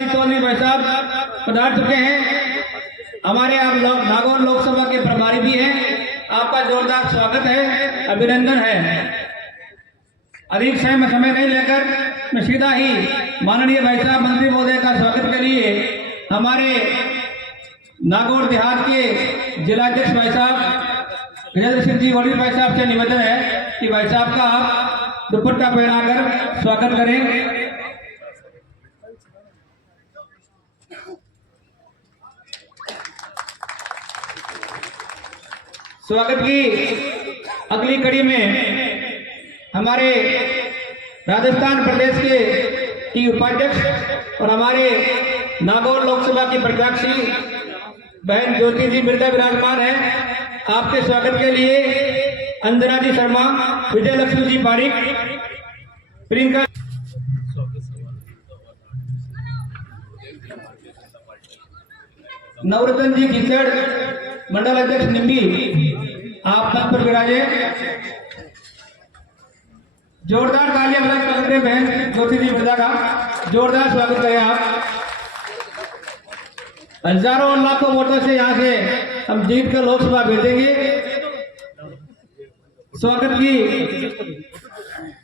चौधरी भाई साहब पधार चुके हैं। हमारे आप नागौर लोकसभा के प्रभारी भी हैं। आपका जोरदार स्वागत है, अभिनंदन है। अधिक समय नहीं लेकर मैं सीधा ही माननीय भाई साहब मंत्री महोदय का स्वागत के लिए हमारे नागौर देहात के जिलाध्यक्ष भाई साहब गजेंद्र सिंह जी वोडी भाई साहब से निवेदन है कि भाई साहब का आप दुपट्टा पहनाकर स्वागत करें। स्वागत की अगली कड़ी में हमारे राजस्थान प्रदेश के उपाध्यक्ष और हमारे नागौर लोकसभा की प्रत्याशी बहन ज्योति जी मिर्जा विराजमान है। आपके स्वागत के लिए अंजना जी शर्मा, विजय लक्ष्मी जी पारिक, प्रियंका नवरत्न जी कीचड़, मंडल अध्यक्ष निम्बी, आप तक पर विराजे। जोरदार तालियां बजा स्वागत है बहन ज्योति जी मिर्जा का, जोरदार स्वागत करें आप। हजारों और लाखों वोटों से यहाँ से हम जीत कर लोकसभा भेजेंगे। स्वागत की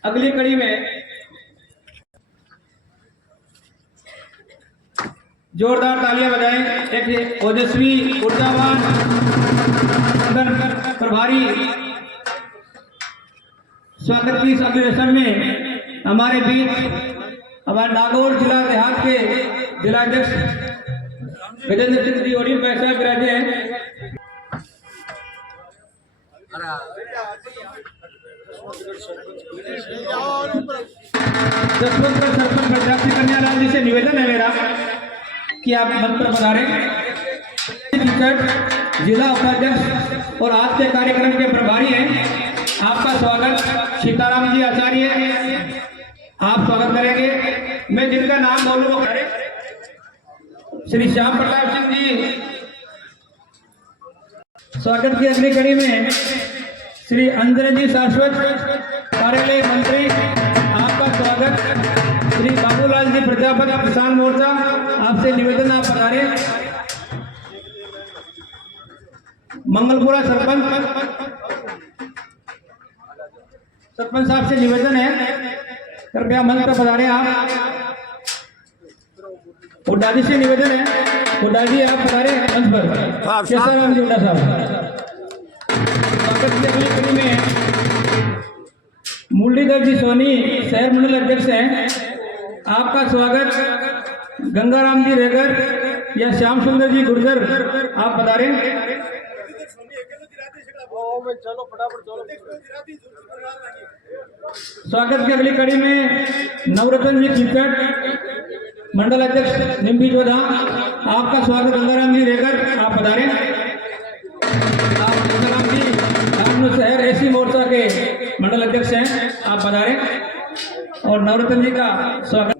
अगली कड़ी में जोरदार तालियां बजाएं। एक ओजस्वी ऊर्जावान प्रभारी स्वागत की इस अधिवेशन में हमारे बीच हमारे नागौर जिला देहात के जिलाध्यक्ष गजेंद्र सिंह जी वोडी भाई साहब विराजे हैं। जसवंत सरपंच प्रत्याशी कन्यालाल जी से निवेदन है मेरा कि आप मंच पर पधारें। जिला उपाध्यक्ष और आज के कार्यक्रम के प्रभारी हैं, आपका स्वागत सीताराम जी आचार्य, आप स्वागत करेंगे। मैं जिनका नाम बोलूंगा श्री श्याम प्रताप सिंह जी। स्वागत की अगली कड़ी में श्री अंजन जी शाश्वत, कार्यालय मंत्री, आपका स्वागत। श्री बाबूलाल जी प्रजापति, किसान मोर्चा, आपसे निवेदन आप पधारे। मंगलपुरा सरपंच साहब से निवेदन है, कृपया मंच पर पधारे आप। उड्डाजी से निवेदन है, उड्डाजी आप पधारे मंच पर। केसराम जी उड्डा साहब। स्वागत की अगली कड़ी में मुरलीधर जी सोनी, शहर मंडल अध्यक्ष हैं, आपका स्वागत। गंगाराम जी रेगर या श्याम सुंदर जी गुर्जर, आप पधारे। स्वागत की अगली कड़ी में नवरत्न जी कीचड़, मंडल अध्यक्ष निम्बी जोधा, आपका स्वागत। गंगाराम जी रेगर, आप पधारे। आप गंगाराम जी नागौर शहर एसी मोर्चा के मंडल अध्यक्ष हैं, आप पधारे। और नवरत्न जी का स्वागत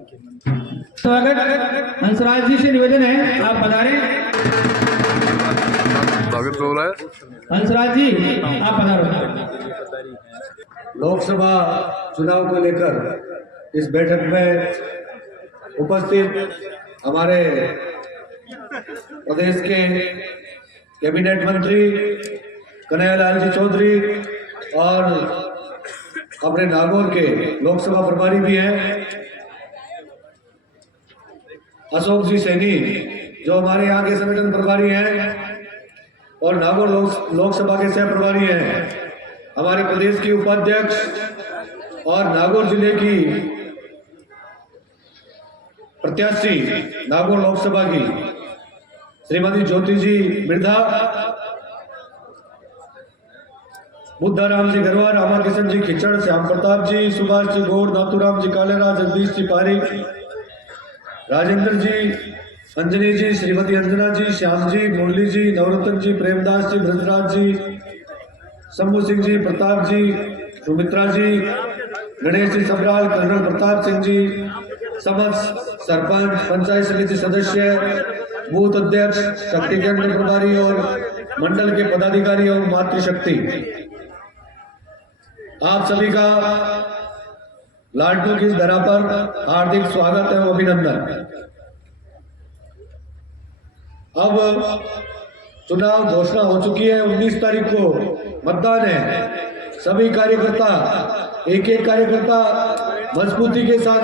हंसराज जी से निवेदन है, आप पधारे। स्वागत हो रहा है हंसराज जी, आप पधारो। लोकसभा चुनाव को लेकर इस बैठक में उपस्थित हमारे प्रदेश के कैबिनेट मंत्री कन्हैयालाल जी चौधरी और अपने नागौर के लोकसभा प्रभारी भी हैं अशोक जी सैनी, जो हमारे यहाँ के संगठन प्रभारी हैं और नागौर लोकसभा के सह प्रभारी हैं। हमारे प्रदेश की उपाध्यक्ष और नागौर जिले की प्रत्याशी नागौर लोकसभा की श्रीमती ज्योति जी मिर्धा, बुद्धाराम जी गरवार, रामा किशन जी खिचड़, श्याम प्रताप जी, सुभाष जी गौड़, नाथुराम जी कालेरा, जगदीश जी पारिक, राजेंद्र जी, अंजनी जी, श्रीमती अंजना जी, श्याम जी, मुरली जी, नवरत्न जी, प्रेमदास जी, ब्रजराज जी, शंभू सिंह जी, प्रताप जी, सुमित्रा जी, गणेश जी सबराल, कर्नल प्रताप सिंह जी, समस्त सरपंच, पंचायत समिति सदस्य, बूथ अध्यक्ष, शक्ति केंद्र प्रभारी और मंडल के पदाधिकारी और मातृशक्ति, आप सभी का लाडलू की इस धरा पर हार्दिक स्वागत एवं अभिनंदन। अब चुनाव घोषणा हो चुकी है, 19 तारीख को मतदान है। सभी कार्यकर्ता एक कार्यकर्ता मजबूती के साथ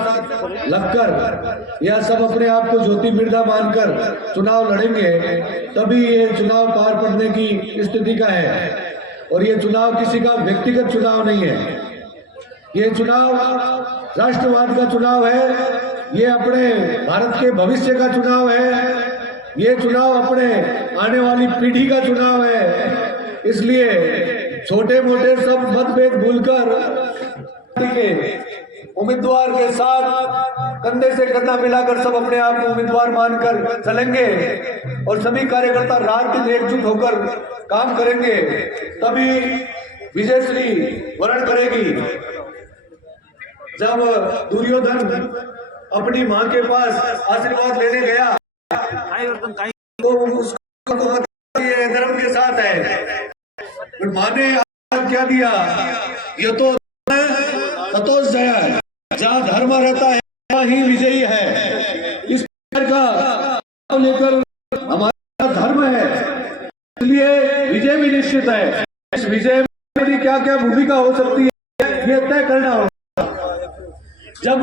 लगकर या सब अपने आप को ज्योति बिरधा मानकर चुनाव लड़ेंगे, तभी ये चुनाव पार पड़ने की स्थिति का है। और ये चुनाव किसी का व्यक्तिगत चुनाव नहीं है, ये चुनाव राष्ट्रवाद का चुनाव है, ये अपने भारत के भविष्य का चुनाव है, ये चुनाव अपने आने वाली पीढ़ी का चुनाव है। इसलिए छोटे मोटे सब मतभेद भूलकर उम्मीदवार के साथ कंधे से कंधा मिलाकर सब अपने आप को उम्मीदवार मानकर चलेंगे और सभी कार्यकर्ता रात दिन एकजुट होकर काम करेंगे, तभी विजयश्री वर्ण करेगी। जब दुर्योधन अपनी मां के पास आशीर्वाद लेने गया तो उसको ये धर्म के साथ है, मां ने क्या दिया, ये तो ततोष जय, जहाँ धर्म रहता है वहाँ ही विजयी है। इस प्रकार का लेकर हमारा धर्म है, इसलिए विजय भी निश्चित है। इस विजय में क्या क्या भूमिका हो सकती है ये तय करना होगा। जब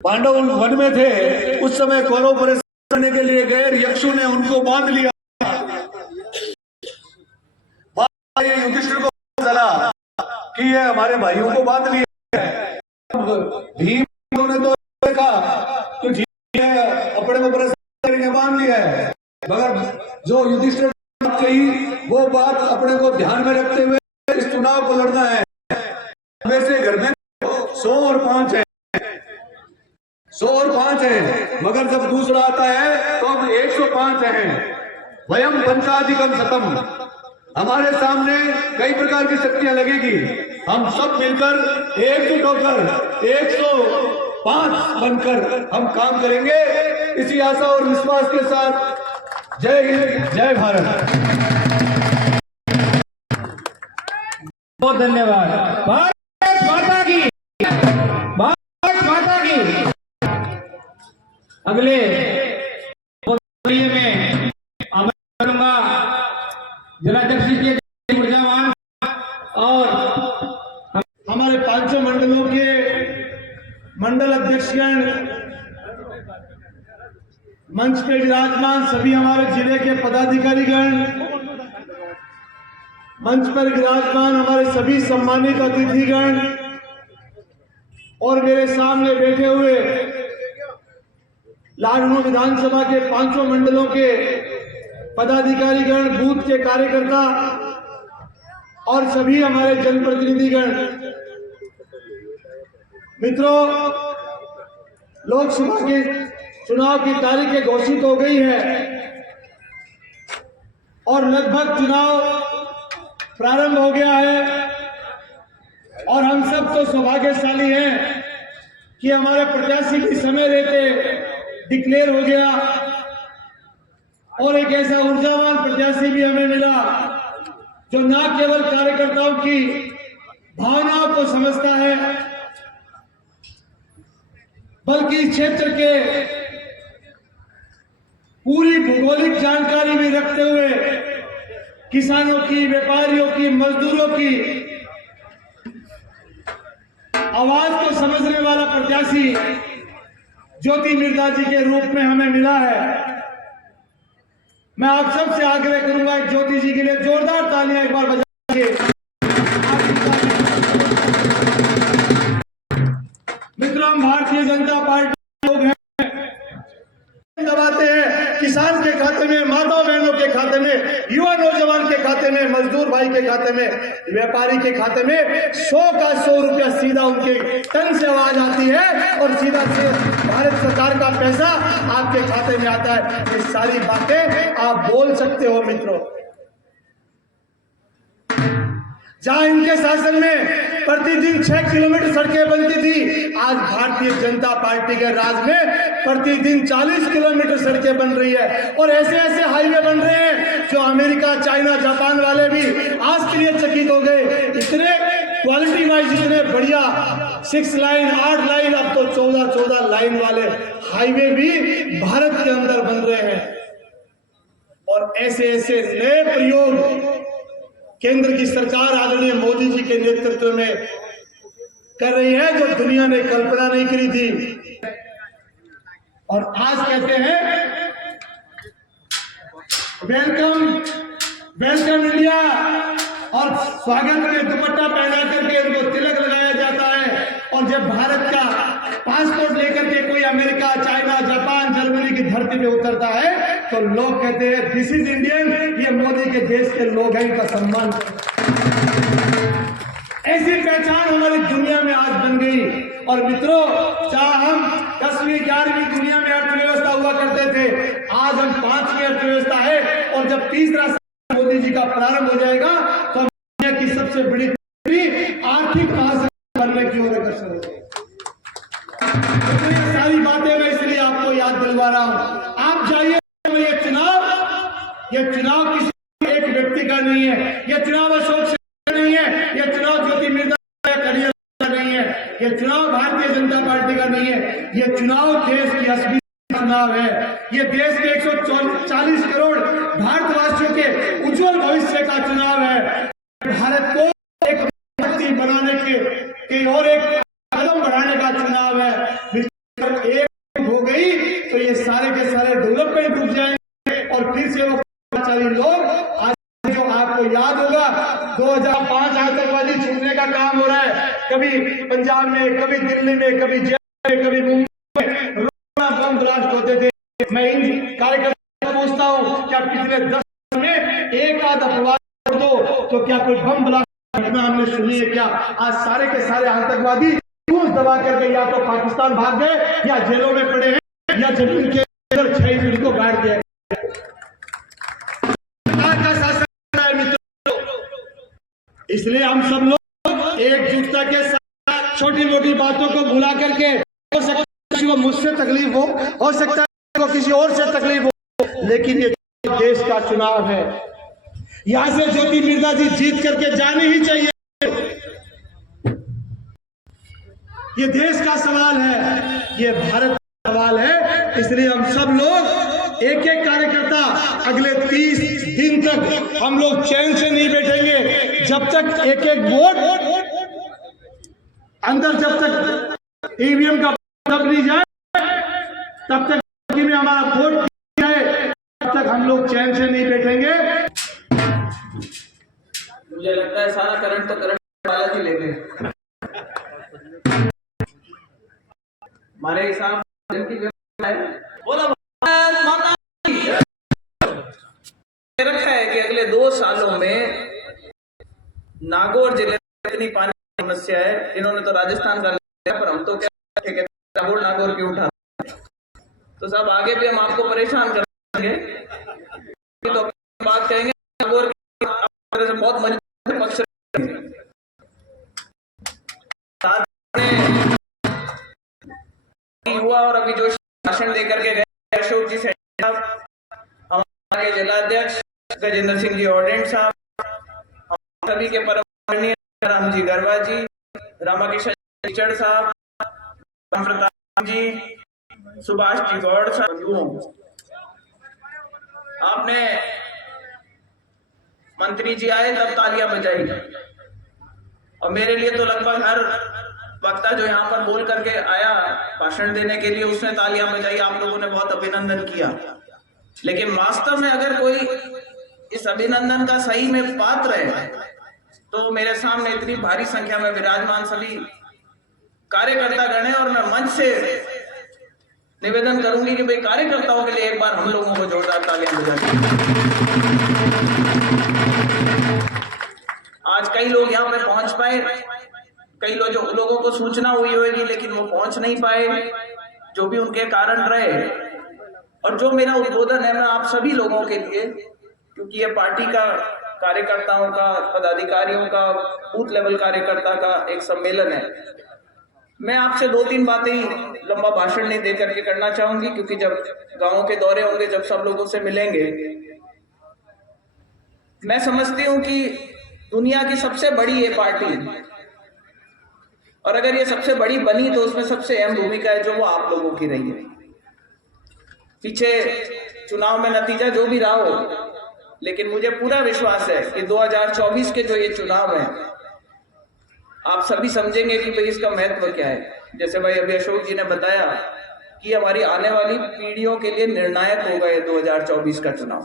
पांडव वन में थे उस समय कौरव परेशान करने के लिए गए, यक्षु ने उनको बांध लिया। युधिष्ठिर को चला कि ये हमारे भाइयों को बांध लिया है। भीम ने तो देखा कि ठीक है अपने को परेशान करके बांध लिया है, मगर जो युधिष्ठिर कही वो बात अपने को ध्यान में रखते हुए इस चुनाव को लड़ना है। वैसे घर में 100 और 5 है, 100 और 5 है, मगर जब दूसरा आता है तो हम 105 हैं। वयम पंचाधिकम शतम, हमारे सामने कई प्रकार की शक्तियां लगेगी, हम सब मिलकर एकजुट होकर 105 बनकर हम काम करेंगे। इसी आशा और विश्वास के साथ जय हिंद, जय भारत। बहुत धन्यवाद। भारत माता की, भारत माता की। अगले में करूंगा जिलाध्यक्ष के ऊर्जावान और हमारे 5 मंडलों के मंडल अध्यक्षगण, मंच पे विराजमान सभी हमारे जिले के पदाधिकारीगण, मंच पर विराजमान हमारे सभी सम्मानित अतिथिगण और मेरे सामने बैठे हुए लाडनू विधानसभा के 5 मंडलों के पदाधिकारीगण, बूथ के कार्यकर्ता और सभी हमारे जनप्रतिनिधिगण। मित्रों, लोकसभा के चुनाव की तारीखें घोषित हो गई है और लगभग चुनाव प्रारंभ हो गया है और हम सब तो सौभाग्यशाली हैं कि हमारे प्रत्याशी भी समय रहते डिक्लेयर हो गया और एक ऐसा ऊर्जावान प्रत्याशी भी हमें मिला जो न केवल कार्यकर्ताओं की भावनाओं को समझता है बल्कि इस क्षेत्र के पूरी भौगोलिक जानकारी भी रखते हुए किसानों की, व्यापारियों की, मजदूरों की आवाज को समझने वाला प्रत्याशी ज्योति बिरधा जी के रूप में हमें मिला है। मैं आप सबसे आग्रह करूंगा ज्योति जी के लिए जोरदार तालियां एक बार बजाइए। मित्रों, हम भारतीय जनता पार्टी लोग हैं, दबाते हैं किसान के खाते में, माताओं बहनों के खाते में, युवा नौजवान के खाते में, मजदूर भाई के खाते में, व्यापारी के खाते में 100 का 100 रुपया सीधा उनके तन से आवाज आती है और सीधा से भारत सरकार का पैसा आपके खाते में आता है। ये सारी बातें आप बोल सकते हो मित्रों। जहां इनके शासन में प्रतिदिन 6 किलोमीटर सड़कें बनती थी, आज भारतीय जनता पार्टी के राज में प्रतिदिन 40 किलोमीटर सड़कें बन रही है और ऐसे ऐसे हाईवे बन रहे हैं जो अमेरिका, चाइना, जापान वाले भी आज के लिए चकित हो गए। इतने क्वालिटी वाइज इतने बढ़िया 6 लाइन 8 लाइन अब तो 14 लाइन वाले हाईवे भी भारत के अंदर बन रहे हैं। और ऐसे ऐसे नए प्रयोग केंद्र की सरकार आदरणीय मोदी जी के नेतृत्व में कर रही है जो दुनिया ने कल्पना नहीं करी थी। और आज कहते हैं वेलकम वेलकम इंडिया, और स्वागत में दुपट्टा पहना करके उनको तिलक लगाया जाता है। और जब भारत का पासपोर्ट लेकर के कोई अमेरिका, चाइना, जापान, जर्मनी की धरती पे उतरता है तो लोग कहते हैं दिस इज इंडियन, ये मोदी के देश के लोग हैं, इनका सम्मान। ऐसी पहचान हमारी दुनिया में आज बन गई। और मित्रों, चाहे हम 10वीं 11वीं दुनिया में अर्थव्यवस्था हुआ करते थे, आज हम 5वीं अर्थव्यवस्था है। और जब तीसरा मोदी जी का प्रारंभ हो जाएगा तो दुनिया की सबसे बड़ी आर्थिक महाशक्ति बनने की ओर अग्रसर होगी। ये सारी बातें मैं इसलिए आपको याद दिलवा रहा हूं। आप जाइए, ये चुनाव किसी एक व्यक्ति का नहीं है, ये चुनाव अशोक से नहीं है, ये चुनाव ज्योति मिर्जा का नहीं है, ये चुनाव भारतीय जनता पार्टी का नहीं है, ये चुनाव देश की असली चुनाव है। ये देश के 140 करोड़ भारतवासियों के उज्जवल भविष्य का चुनाव है। भारत को एक शक्ति बनाने के और एक कदम बढ़ाने का चुनाव है। एक हो गई तो ये सारे के सारे डेवलपमेंट रुक जाएंगे और फिर से वो लोग आज जो आपको याद होगा 2005 आतंकवादी छूटने का काम हो रहा है, कभी पंजाब में, कभी दिल्ली में, कभी जयपुर में, कभी मुंबई में बम ब्लास्ट होते थे। मैं इन कार्यकर्ताओं को पूछता हूँ क्या पिछले 10 साल में एक आध अपवाद कर दो तो क्या कोई बम ब्लास्ट घटना हमने सुनी है क्या? आज सारे के सारे आतंकवादी घूस दबा करके या तो पाकिस्तान भाग गए या जेलों में पड़े हैं या जमीन के अंदर 6 फीट को बैठ गए। इसलिए हम सब लोग एकजुटता के साथ छोटी मोटी बातों को भुला करके, हो सकता है किसी को मुझसे तकलीफ हो सकता है को किसी और से तकलीफ हो, लेकिन ये देश का चुनाव है। यहां से ज्योति मिर्जा जी जीत करके जाने ही चाहिए। ये देश का सवाल है, ये भारत का सवाल है। इसलिए हम सब लोग एक एक कार्यकर्ता अगले 30 दिन तक हम लोग चैन से नहीं बैठेंगे जब तक एक एक वोट अंदर, जब तक ईवीएम का तब नहीं जाए, तब तक में हमारा वोट जाए, तब तक हम लोग चैन से नहीं बैठेंगे। मुझे लगता है सारा करंट तो करंट वाला ही ले गए। हमारे हिसाब रखा है कि अगले 2 सालों में नागौर जिले में इतनी पानी की समस्या है। इन्होंने तो राजस्थान का लिया, पर हम तो क्या नागौर क्यों उठा? तो सब आगे भी हम आपको परेशान करेंगे, तो बात कहेंगे नागौर से बहुत मजबूत पक्ष हुआ। और अभी जो भाषण देकर के गए अशोक जी से, हमारे जिलाध्यक्ष गजेंद्र सिंह जी ऑर्डेंट साहब, सभी के परम राम जी गरवा जी, रामाकिशन टीचर साहब, प्रताप जी, सुभाष जी गौड़ साहब, आपने मंत्री जी आए तब तालियां बजाई। और मेरे लिए तो लगभग हर वक्ता जो यहाँ पर बोल करके आया भाषण देने के लिए उसने तालियां बजाई, आप लोगों ने बहुत अभिनंदन किया। लेकिन वास्तव में अगर कोई इस अभिनंदन का सही में पात्र है तो मेरे सामने इतनी भारी संख्या में विराजमान सभी कार्यकर्ता गण हैं। और मैं मंच से निवेदन करूंगी कि भाई कार्यकर्ताओं के लिए एक बार हम लोगों को जोरदार तालियां बजाएं। आज कई लोग यहाँ पे पहुंच पाए, कई लोगों को सूचना हुई होगी लेकिन वो पहुंच नहीं पाए, जो भी उनके कारण रहे। और जो मेरा उद्बोधन है मैं आप सभी लोगों के लिए, क्योंकि ये पार्टी का कार्यकर्ताओं का, पदाधिकारियों का, बूथ लेवल कार्यकर्ता का एक सम्मेलन है, मैं आपसे 2-3 बातें ही, लंबा भाषण नहीं दे करके करना चाहूंगी, क्योंकि जब गांवों के दौरे होंगे, जब सब लोगों से मिलेंगे, मैं समझती हूं कि दुनिया की सबसे बड़ी ये पार्टी और अगर ये सबसे बड़ी बनी तो उसमें सबसे अहम भूमिका है जो वो आप लोगों की रही है। पीछे चुनाव में नतीजा जो भी रहा हो, लेकिन मुझे पूरा विश्वास है कि 2024 के जो ये चुनाव है, आप सभी समझेंगे कि भाई इसका महत्व क्या है। जैसे भाई अभी अशोक जी ने बताया कि हमारी आने वाली पीढ़ियों के लिए निर्णायक होगा ये 2024 का चुनाव।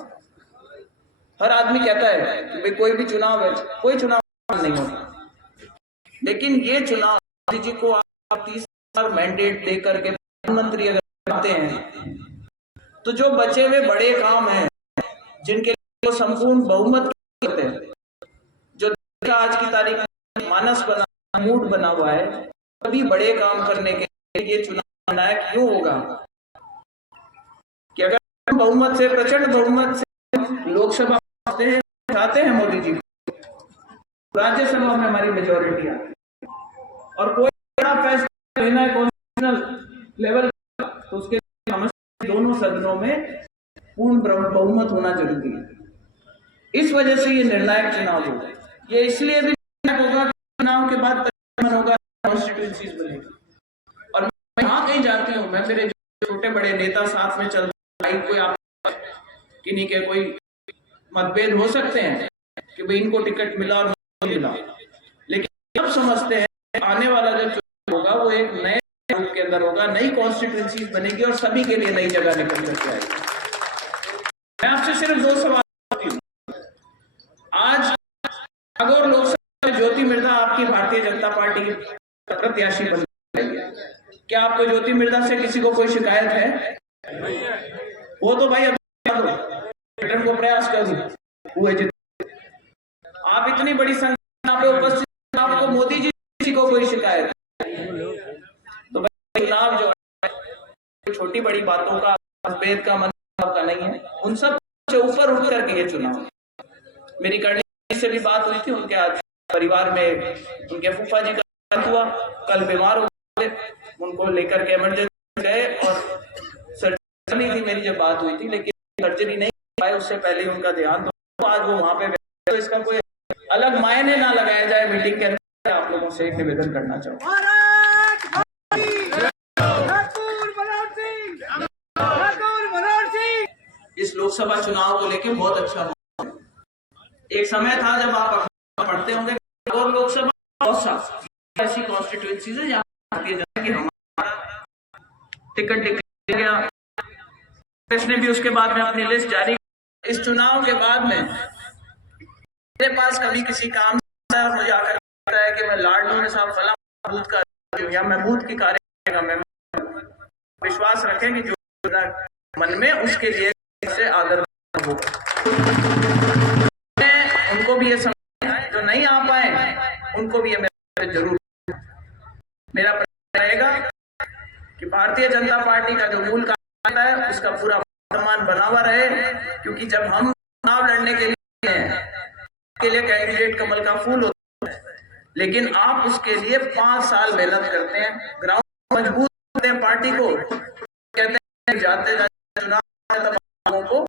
हर आदमी कहता है कि भाई कोई भी चुनाव है, कोई चुनाव नहीं होता, लेकिन ये चुनाव मोदी जी को आप 30 साल मैंडेट दे करके प्रधानमंत्री अगर आते हैं तो जो बचे हुए बड़े काम हैं जिनके लिए संपूर्ण बहुमत होते हैं, जो आज की तारीख में मानस बना, मूड बना हुआ है, सभी बड़े काम करने के लिए ये चुनाव निर्णायक क्यों होगा कि अगर बहुमत से, प्रचंड बहुमत से लोकसभा चाहते हैं मोदी जी, राज्यसभा में हमारी मेजोरिटी आती है और कोई बड़ा फैसला लेना है कॉन्स्टिट्यूशनल लेवल का, तो उसके दोनों सदनों में पूर्ण बहुमत होना जरूरी है। इस वजह से ये निर्णायक चुनाव होगा। ये इसलिए भी निर्णायक होगा कि चुनाव के बाद परिवर्तन होगा, कॉन्स्टिट्यूएंसीज बनेगी। और मैं वहां कहीं जाती हूँ, मैं मेरे छोटे बड़े नेता साथ में चल रहे, कोई आप किन्हीं के कोई मतभेद हो सकते हैं कि भाई इनको टिकट मिला और नहीं मिला, लेकिन अब समझते हैं आने वाला जो चुनाव होगा वो एक नए रूप के अंदर होगा, नई कॉन्स्टिट्यूएंसीज बनेगी और सभी के लिए नई जगह निकल करके आएगी। मैं आपसे सिर्फ 2 सवाल करती हूँ। आज नागौर लोकसभा में ज्योति मिर्धा आपकी भारतीय जनता पार्टी की प्रत्याशी बन रही है, क्या आपको ज्योति मिर्धा से किसी को कोई शिकायत है? वो तो भाई अभी को प्रयास कर हुए, आप इतनी बड़ी संख्या पे उपस्थित, आपको मोदी जी किसी को कोई शिकायत? तो भाई चुनाव जो है छोटी बड़ी बातों का, मतभेद का, मनभाव का नहीं है, उन सब से ऊपर उठ करके ये चुनाव। मेरी करनी से भी बात हुई थी, उनके आज परिवार में उनके फूफा जी का हुआ, कल बीमार हो गए, उनको लेकर के इमरजेंसी गए और सर्जरी थी मेरी जब बात हुई थी, लेकिन सर्जरी नहीं पाए, उससे पहले उनका देहांत तो आज वो वहां पे, तो इसका कोई अलग मायने ना लगाया जाए मीटिंग के अंदर। आप लोगों से एक निवेदन करना चाहूंगा। इस लोकसभा चुनाव को लेकर बहुत अच्छा हुआ। एक समय था जब आप पढ़ते होंगे और लोकसभा बहुत सा ऐसी कॉन्स्टिट्यूएंसीज है जहाँ भारतीय जनता की हमारा टिकट गया, इसने भी उसके बाद में अपनी लिस्ट जारी। इस चुनाव के बाद में मेरे पास कभी किसी काम से मुझे आकर लगता है कि मैं लाडनू में साहब फला बूथ का या मैं बूथ की कार्य में विश्वास रखें कि जो मन में उसके लिए से आदर होगा। उनको भी ये समझ, जो नहीं आ पाए उनको भी ये जरूर मेरा प्रयास रहेगा कि भारतीय जनता पार्टी का जो मूल कार्य है उसका पूरा सम्मान बना हुआ रहे, क्योंकि जब हम चुनाव लड़ने के लिए कैंडिडेट कमल का फूल होता है, लेकिन आप उसके लिए 5 साल मेहनत करते हैं, ग्राउंड मजबूत करते हैं पार्टी को, कहते हैं जाते जाते चुनाव को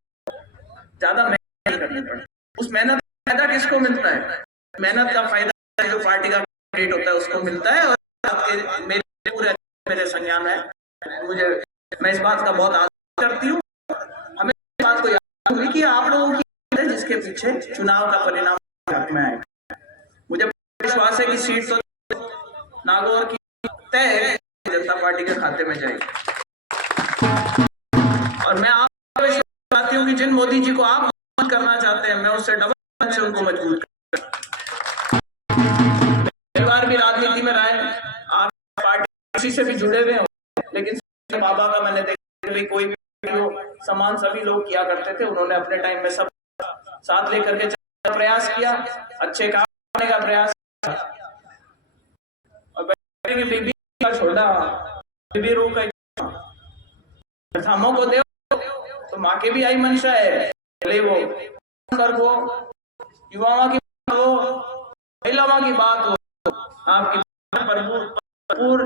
ज्यादा मेहनत नहीं करनी पड़ती। उस मेहनत का फायदा किसको मिलता है? मेहनत का फायदा जो पार्टी का कैंडिडेट होता है उसको मिलता है। और मेरे संज्ञान है, मैं इस बात का बहुत आदर करती हूँ। हमें इस बात को याद होगी कि आप लोगों की जिसके पीछे चुनाव का परिणाम में आएगा। मुझे विश्वास है कि सीट तो नागौर की तय है, जनता पार्टी के खाते में जाएगी। और मैं आप चाहती हूँ कि जिन मोदी जी को आप मजबूत करना चाहते हैं, मैं उससे डबल से उनको मजबूत परिवार भी राजनीति में रहे, आप पार्टी से भी जुड़े हुए हो, लेकिन बाबा का मैंने देखा कोई भी समान सभी लोग किया करते थे। उन्होंने अपने टाइम में सब साथ लेकर के प्रयास किया, अच्छे काम करने का प्रयास किया। और बीबी का छोड़ा, बीबी रो का को दे तो माँ की भी आई मंशा है, भले वो कर वो युवाओं की बात हो, महिलाओं की बात हो, आपकी भरपूर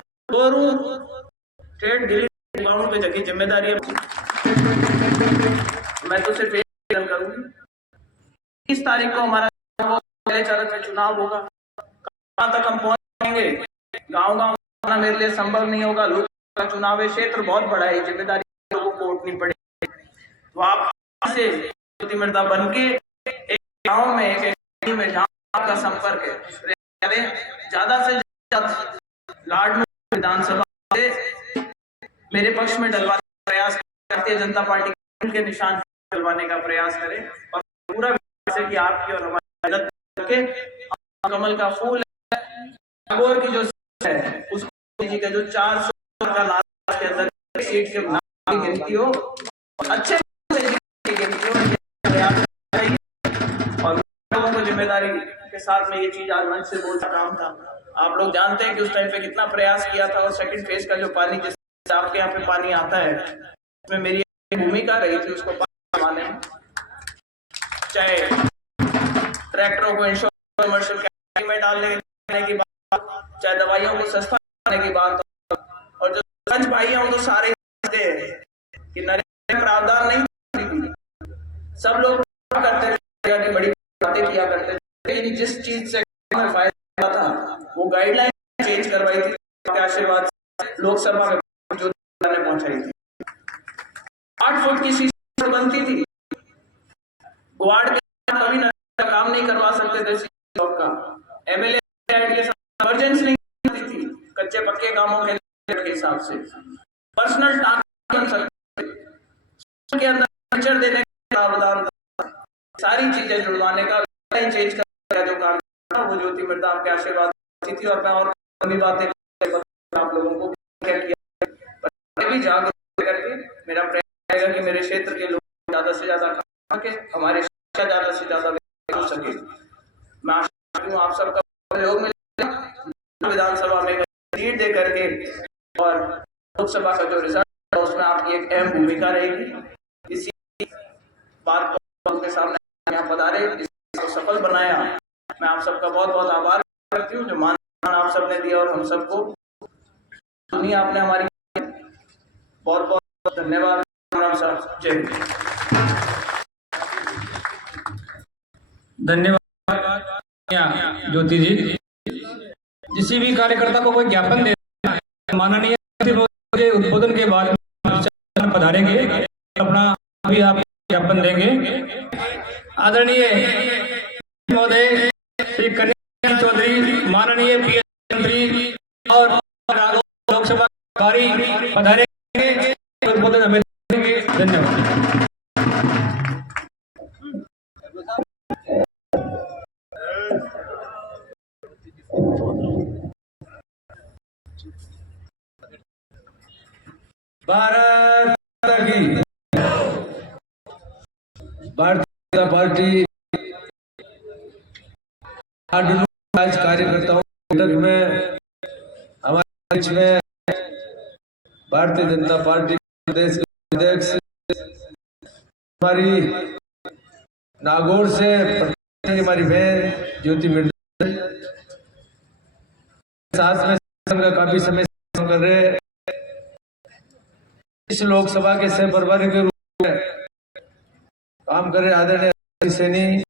स्टेट दिल्ली अकाउंट पे जगह जिम्मेदारी है। मैं तो सिर्फ एक करूंगी, 30 तारीख को हमारा पहले चरण में चुनाव होगा। कहाँ तक हम पहुंचेंगे गांव गांव जाना मेरे लिए संभव नहीं होगा। लोकसभा चुनाव क्षेत्र बहुत बड़ा है, जिम्मेदारी लोगों को उठनी पड़ेगी। तो आप से ज्योति मिर्धा बन के एक गाँव में एक में जहाँ आपका संपर्क है, ज्यादा से ज्यादा लाडनू विधानसभा से मेरे पक्ष में डलवाने का प्रयास, भारतीय जनता पार्टी के निशान डलवाने का प्रयास करें और पूरा विश्वास है कि आपकी और हमारी मदद करके कमल का फूल नागौर की जो है उसको जी का जो 400 का लास्ट के अंदर सीट के गिनती हो, अच्छे की गिनती हो, और लोगों को जिम्मेदारी के साथ में ये चीज आज मंच से बोलता काम था। आप लोग जानते हैं कि उस टाइम पे कितना प्रयास किया था और सेकंड फेज का जो पानी जिस आपके यहाँ पे पानी आता है उसमें मेरी भूमिका रही थी उसको पाने में, चाहे ट्रैक्टरों को इंश्योरेंस कमर्शियल में डालने की बात, चाहे दवाइयों को सस्ता करने की बात, और जो सरपंच भाई हैं तो सारे कि नरेंद्र प्रावधान नहीं, सब लोग करते थे, बड़ी बातें किया करते थे, लेकिन जिस चीज से फायदा था वो गाइडलाइन चेंज करवाई थी, आपके आशीर्वाद लोकसभा में जो पहुंचाई थी। 8 फुट की सीट बनती थी, वार्ड के कभी न काम नहीं करवा सकते थे लोग का, एमएलए इमरजेंसी नहीं होती थी, कच्चे पक्के कामों के हिसाब से पर्सनल टास्क के अंदर फीचर देने का प्रावधान, सारी चीजें जुड़वाने का चेंज करने का जो काम था वो ज्योति मिर्धा आपके आशीर्वाद थी। और मैं और भी बातें आप लोगों को क्या किया भी जागरूक करके मेरा प्रयास रहेगा कि मेरे क्षेत्र के लोग ज्यादा से ज्यादा के हमारे ज्यादा से ज्यादा हो सके। मैं आशा करती हूँ आप सबका सहयोग मिलेगा विधानसभा में लीड दे करके, और लोकसभा का जो रिजल्ट है उसमें आपकी एक अहम भूमिका रहेगी। इसी बात को आपके सामने यहाँ पधारे, इसको सफल बनाया, मैं आप सबका बहुत बहुत आभार करती हूँ जो मान आप सबने दिया और हम सबको सुनी आपने हमारी, बहुत बहुत धन्यवाद। जय हिंद। धन्यवाद ज्योति जी। किसी भी कार्यकर्ता को कोई ज्ञापन दे माननीय मुझे उद्बोधन के बाद पधारेंगे, अपना अभी आप ज्ञापन देंगे। आदरणीय महोदय श्री कन्हैया चौधरी माननीय पीएस मंत्री और लोकसभा प्रभारी पधारेंगे, उद्बोधन हमें देंगे। धन्यवाद। भारत की भारतीय जनता पार्टी आज कार्यकर्ताओं की बैठक में हमारे बीच में भारतीय जनता पार्टी प्रदेश के अध्यक्ष हमारी नागौर से हमारी बहन ज्योति मिर्धा साथ में काफी समय से कर रहे, इस लोकसभा के सह प्रभारी के रूप में काम कर रहे आदरणीय सैनी,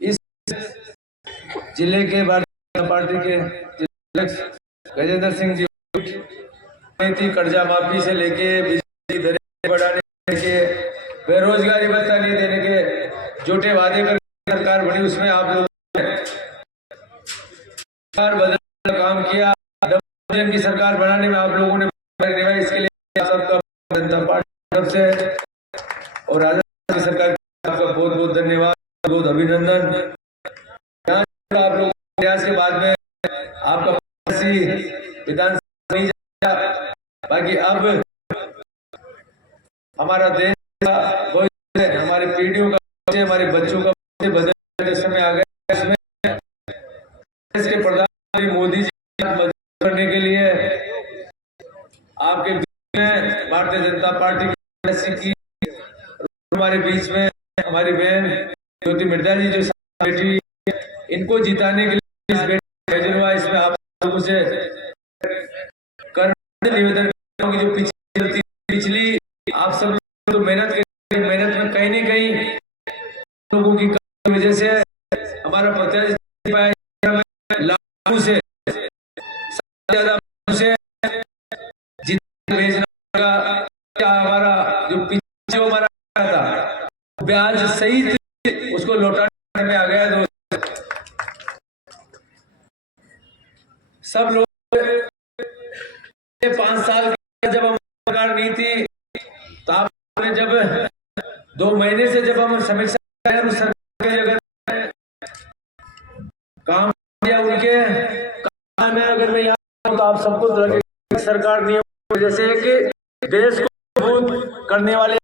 इस जिले के भारतीय जनता पार्टी के अध्यक्ष गजेंद्र सिंह जी थी, कर्जा माफी से लेके बिजली दरें बढ़ाने के, बेरोजगारी भत्ता नहीं देने के झूठे वादे कर सरकार बनी, उसमें आप लोगों ने सरकार बदलने का काम किया, की सरकार बनाने में आप लोगों ने इसके लिए सबका जनता पार्टी से और राजस्थान की सरकार का बहुत बहुत धन्यवाद, बहुत अभिनंदन। आप लोगों के प्रयास के बाद में आपका विधानसभा नहीं जाएगा, बाकी अब हमारा देश का भविष्य, हमारी पीढ़ियों का भविष्य, हमारे बच्चों का भविष्य बदलने का समय आ गया। इसमें देश के प्रधानमंत्री मोदी जी करने के लिए आपके बीच में भारतीय जनता पार्टी की हमारे बीच में हमारी बहन ज्योति मिर्धा जी जो बेटी, इनको जिताने के लिए इस बेटी हुआ, इसमें आप लोगों से निवेदन की जो पिछली आप सब तो मेहनत में कहीं न कहीं लोगों की वजह से हमारा प्रत्याशी 5 साल के जब हम सरकार नहीं थी, तो आपने जब 2 महीने से जब हम समीक्षा कर रहे हैं, सरकार के अगर काम किया उनके काम में, अगर मैं यहाँ तो आप सबको लगे सरकार नियम जैसे कि देश को मजबूत करने वाले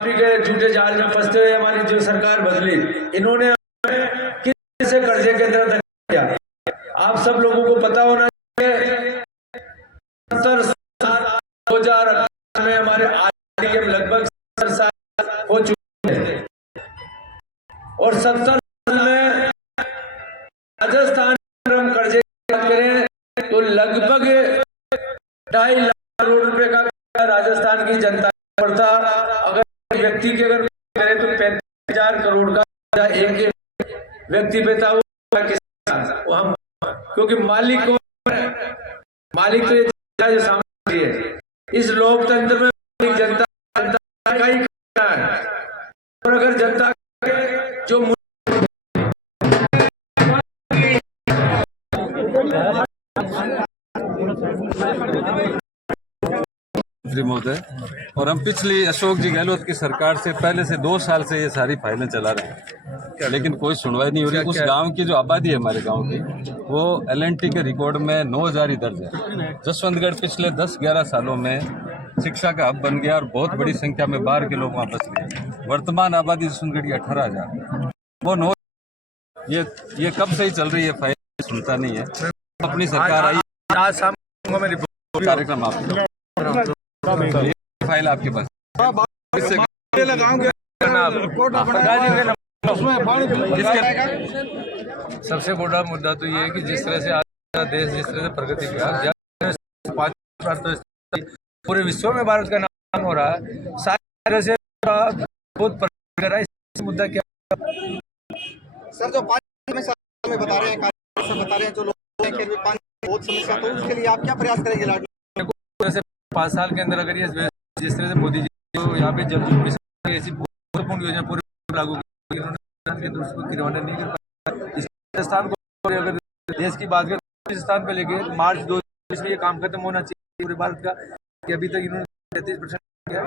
के झूठे जाल में फंसते हुए हमारी जो सरकार बदली, इन्होंने किसे कर्जे के अंदर किया। आप सब लोगों को पता होना चाहिए 2018 में हमारे आज के लगभग 70 साल हो चुके हैं, और 70 साल में राजस्थान हम कर्जे की बात करें तो लगभग 2.5 लाख करोड़ रुपए का राजस्थान की जनता पर था। अगर व्यक्ति की अगर करें तो 35,000 करोड़ का एक व्यक्ति पे था, वो हम, क्योंकि मालिक तो ये जो सामने है इस लोकतंत्र में मालिक जनता का ही है। और अगर जनता जो मंत्री महोदय, और हम पिछली अशोक जी गहलोत की सरकार से पहले से 2 साल से ये सारी फाइलें चला रहे हैं, लेकिन कोई सुनवाई नहीं हो रही। उस गांव की जो आबादी है हमारे गांव की, वो LNT के रिकॉर्ड में 9,000 ही दर्ज है। जसवंतगढ़ पिछले 10-11 सालों में शिक्षा का हब बन गया और बहुत बड़ी संख्या में बाहर के लोग वहाँ बस गए। वर्तमान आबादी जसवंतगढ़ की 18,000, वो 9, ये कब से ही चल रही है, फाइल सुनता नहीं है। अपनी सरकार आई, आज शाम को कार्यक्रम आप फाइल आपके पास सबसे बड़ा मुद्दा तो ये है कि जिस तरह से आज देश जिस तरह से प्रगति कर पूरे विश्व में भारत का नाम हो रहा है, सारी तरह से बहुत प्रगति कर रहा है। इस मुद्दा क्या सर, जो पानी में बता रहे हैं जो लोग हैं कि पानी बहुत समस्या, तो उसके लिए आप क्या प्रयास करेंगे? 5 साल के अंदर अगर ये जिस तरह से मोदी जी को यहाँ पे जल जीवन मिशन ऐसी महत्वपूर्ण योजना पूरी लागू की, उन्होंने नहीं कर पाया। इस राजस्थान को अगर देश की बात करें, राजस्थान पे लेके मार्च 2020 में ये काम खत्म होना चाहिए पूरे भारत का, कि अभी तक इन्होंने 33% किया।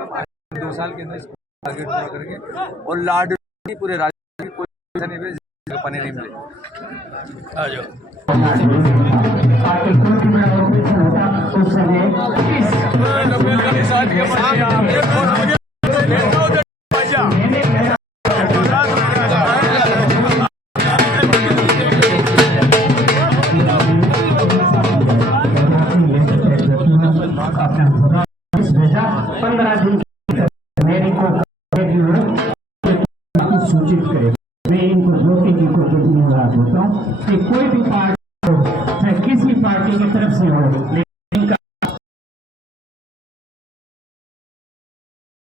2 साल के अंदर इसको टारगेट पूरा करेंगे और लाड पूरे राज्य की कोई नहीं पानी नहीं मिले। आ जाओ। भेजा 15 दिन मेरे को सूचित करे। मैं इनको ज्योति जी को धन्यवाद देता हूँ कि कोई भी पार्टी हो, चाहे किसी पार्टी की तरफ से हो,